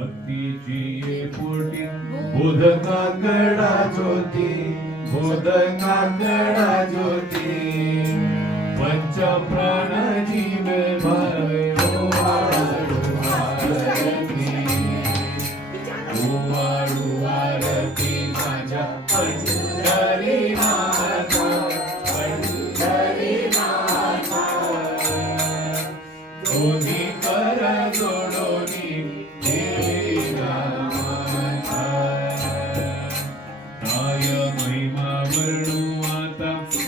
भक्तीची पोटी बोधका कडा ज्योती. बोधका कडा ज्योती. पंच प्राण जीव माझ्या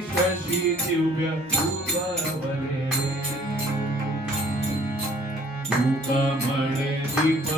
ಶಶಿ ದಿವ್ಯ ರೂಪವರೇ ಮೂಕ ಮಳೆ ದೀಪ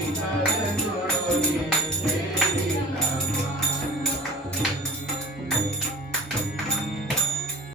Amen.